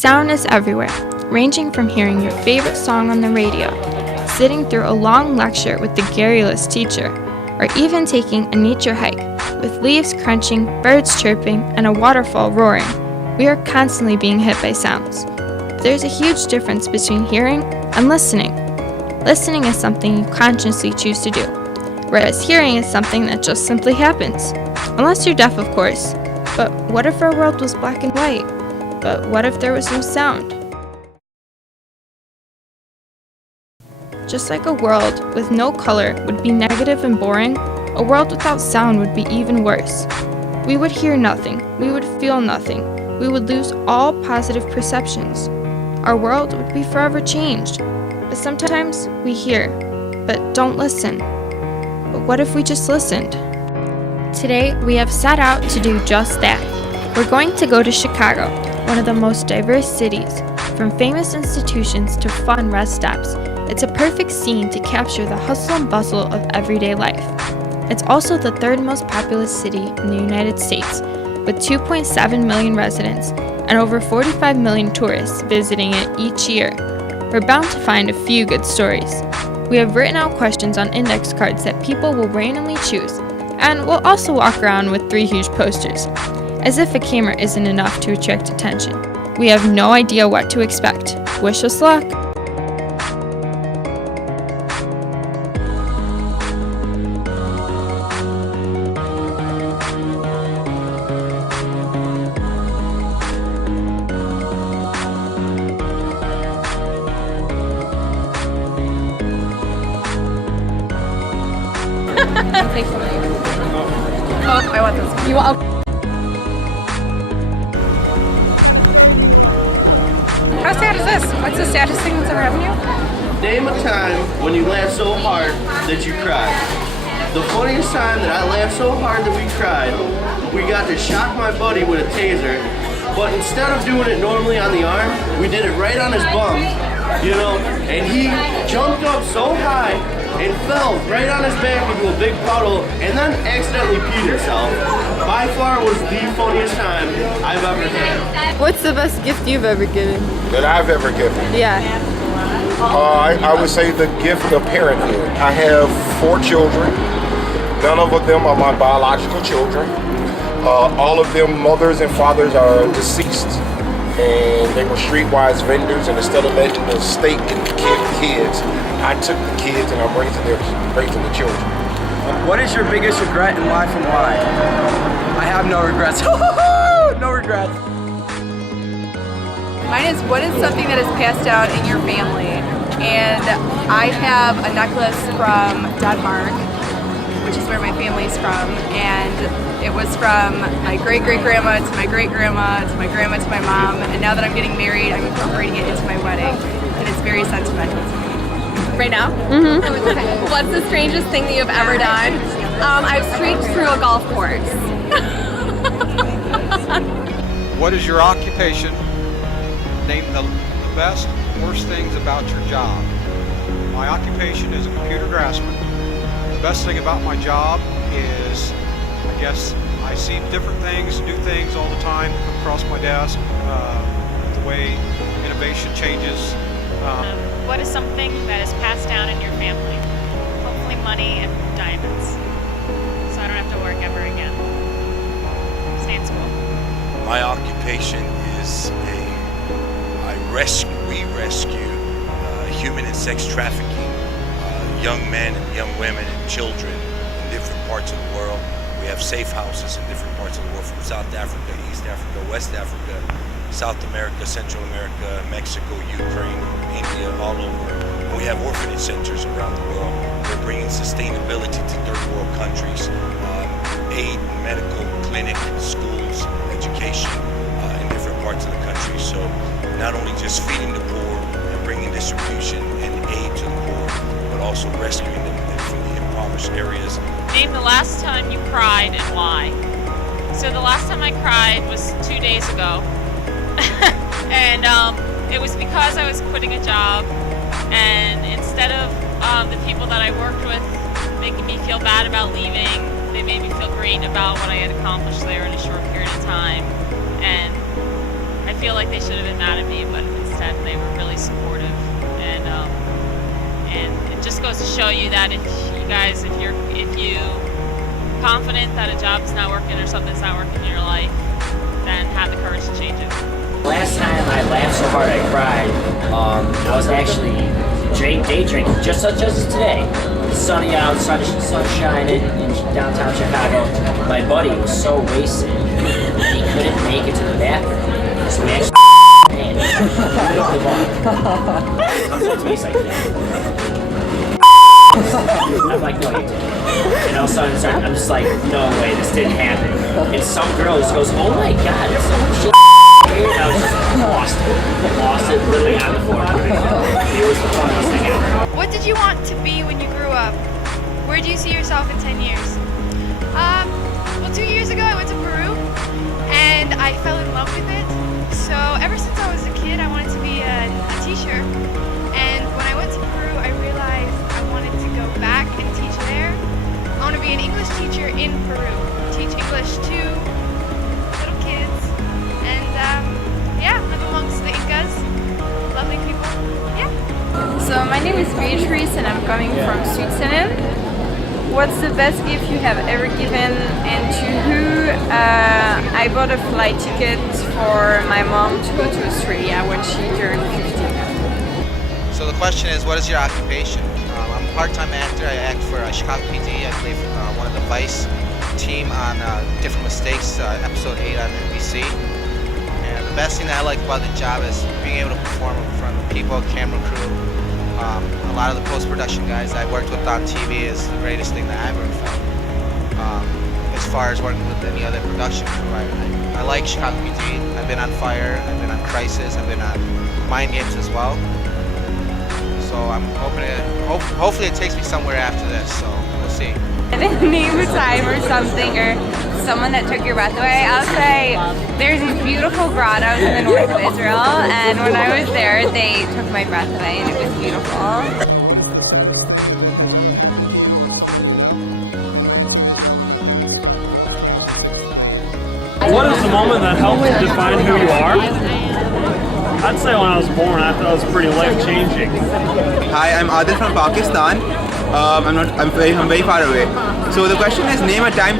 Sound is everywhere, ranging from hearing your favorite song on the radio, sitting through a long lecture with the garrulous teacher, or even taking a nature hike with leaves crunching, birds chirping, and a waterfall roaring. We are constantly being hit by sounds. There's a huge difference between hearing and listening. Listening is something you consciously choose to do, whereas hearing is something that just simply happens. Unless you're deaf, of course. But what if our world was black and white? But what if there was no sound? Just like a world with no color would be negative and boring, a world without sound would be even worse. We would hear nothing, we would feel nothing, we would lose all positive perceptions. Our world would be forever changed. But sometimes we hear, but don't listen. But what if we just listened? Today, we have set out to do just that. We're going to go to Chicago, one of the most diverse cities. From famous institutions to fun rest stops, it's a perfect scene to capture the hustle and bustle of everyday life. It's also the third most populous city in the United States, with 2.7 million residents and over 45 million tourists visiting it each year. We're bound to find a few good stories. We have written out questions on index cards that people will randomly choose, and we'll also walk around with 3 huge posters. As if a camera isn't enough to attract attention. We have no idea what to expect. Wish us luck! Oh, I want this. You want? How sad is this? What's the saddest thing that's ever happened to you? Name a time when you laughed so hard that you cried. The funniest time that I laughed so hard that we cried, we got to shock my buddy with a taser, but instead of doing it normally on the arm, we did it right on his bum, you know, and he jumped up so high and fell right on his back into a big puddle and then accidentally peed himself. By far was the funniest time I've ever had. What's the best gift you've ever given? That I've ever given? Yeah. I would say the gift of parenthood. I have 4 children. None of them are my biological children. All of them mothers and fathers are deceased. And they were streetwise vendors, and instead of letting the state get the kids, I took the kids and I'm raising the children. What is your biggest regret in life and why? I have no regrets. No regrets. Mine is, what is something that is passed down in your family? And I have a necklace from Denmark, which is where my family's from, and it was from my great-great-grandma to my great-grandma to my grandma to my mom, and now that I'm getting married, I'm incorporating it into my wedding, and it's very sentimental to me. Right now? Mm-hmm. What's the strangest thing that you've ever done? I've streaked through a golf course. What is your occupation? Name the best, worst things about your job. My occupation is a computer draftsman. The best thing about my job is, I guess, I see different things, new things all the time come across my desk. The way innovation changes. What is something that is passed down in your family? Hopefully money and diamonds. So I don't have to work ever again. Stay in school. My occupation is we rescue human and sex trafficking, young men and young women and children in different parts of the world. We have safe houses in different parts of the world, from South Africa, East Africa, West Africa, South America, Central America, Mexico, Ukraine, India, all over. And we have orphanage centers around the world. We're bringing sustainability to third world countries, aid, medical, clinic, schools, education in different parts of the country. So not only just feeding the poor and bringing distribution and aid to the poor, but also rescuing them from the impoverished areas. Name the last time you cried and why. So the last time I cried was 2 days ago. And it was because I was quitting a job, and instead of the people that I worked with making me feel bad about leaving, they made me feel great about what I had accomplished there in a short period of time. And I feel like they should have been mad at me, but instead they were really supportive. And it just goes to show you that if you're confident that a job's not working or something's not working in your life, then have the courage to change it. Last time I laughed so hard I cried, I was actually day drinking, just as today. It's sunny out, sun shining in downtown Chicago. My buddy was so wasted, he couldn't make it to the bathroom. So we actually comes up to me, he's like, I'm like, no, you didn't. And all of a sudden, I'm just like, no way, this didn't happen. And some girl just goes, oh my god, that's so much shit. And I was just lost it literally on the floor. It was the funniest thing ever. What did you want to be when you grew up? Where do you see yourself in 10 years? Well, 2 years ago I went to Peru and I fell in love with it. So ever since I was a kid, I wanted to be a teacher. And when I went to Peru, I realized I wanted to go back and teach there. I want to be an English teacher in Peru. Teach English to little kids. And yeah, live amongst the Incas. Lovely people. Yeah. So my name is Beatrice and I'm coming from Switzerland. What's the best gift you have ever given and to who? I bought a flight ticket for my mom to go to Australia when she turned 15. So the question is, what is your occupation? I'm a part-time actor. I act for Chicago PD. I play one of the Vice team on Different Mistakes, episode 8 on NBC. And the best thing that I like about the job is being able to perform in front of people, camera crew. A lot of the post-production guys I worked with on TV is the greatest thing that I've ever felt. As far as working with any other production crew, I like Chicago PD. I've been on Fire, I've been on Crisis, I've been on Mind Games as well. So I'm hoping hopefully it takes me somewhere after this, so we'll see. Name a time or something or someone that took your breath away. I'll say there's these beautiful grottos in the north of Israel, and when I was there, they took my breath away, and it was beautiful. What is the moment that helped define who you are? I'd say when I was born, I thought it was pretty life-changing. Hi, I'm Adil from Pakistan. I'm very far away. So the question is, name a time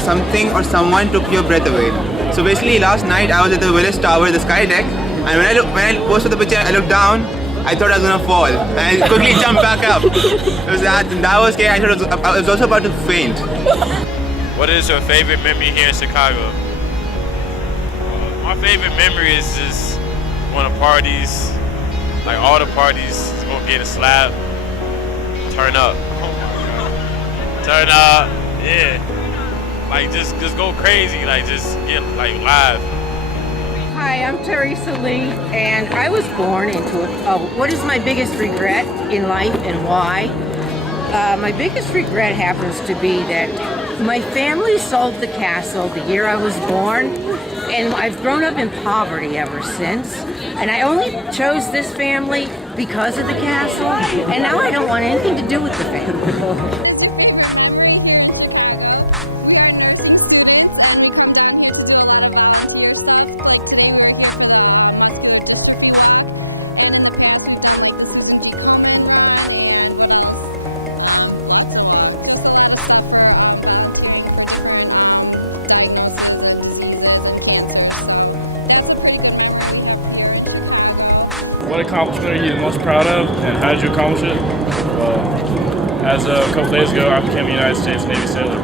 something or someone took your breath away. So basically, last night I was at the Willis Tower, the sky deck, and when I posted the picture, I looked down. I thought I was gonna fall, and I quickly jumped back up. That was scary. I was also about to faint. What is your favorite memory here in Chicago? My favorite memory is just one of the parties, like all the parties, gonna get a slap, turn up. Oh my God. Turn up, yeah. Like just go crazy, like just get like live. Hi, I'm Teresa Lee, and I was born into what is my biggest regret in life and why? My biggest regret happens to be that my family sold the castle the year I was born, and I've grown up in poverty ever since. And I only chose this family because of the castle, and now I don't want anything to do with the family. What accomplishment are you most proud of, and how did you accomplish it? Well, as a couple days ago, I became a United States Navy sailor.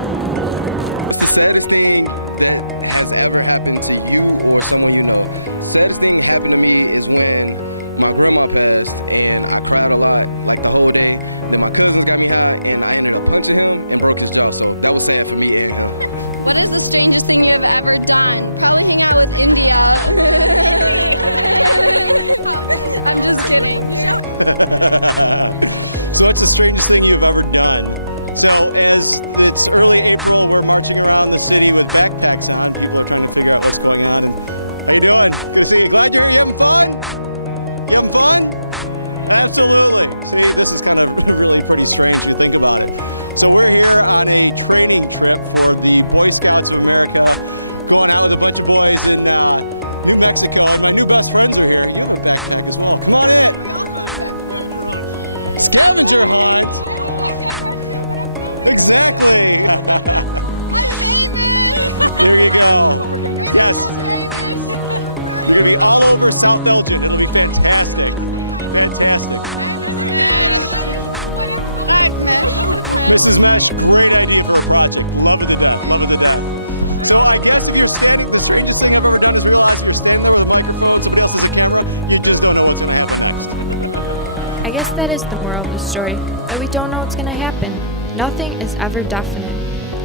guess that is the moral of the story, that we don't know what's going to happen. Nothing is ever definite.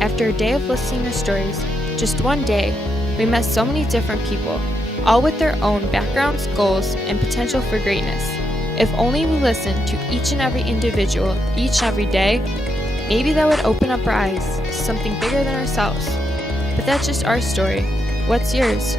After a day of listening to stories, just one day, we met so many different people, all with their own backgrounds, goals, and potential for greatness. If only we listened to each and every individual, each and every day, maybe that would open up our eyes to something bigger than ourselves. But that's just our story. What's yours?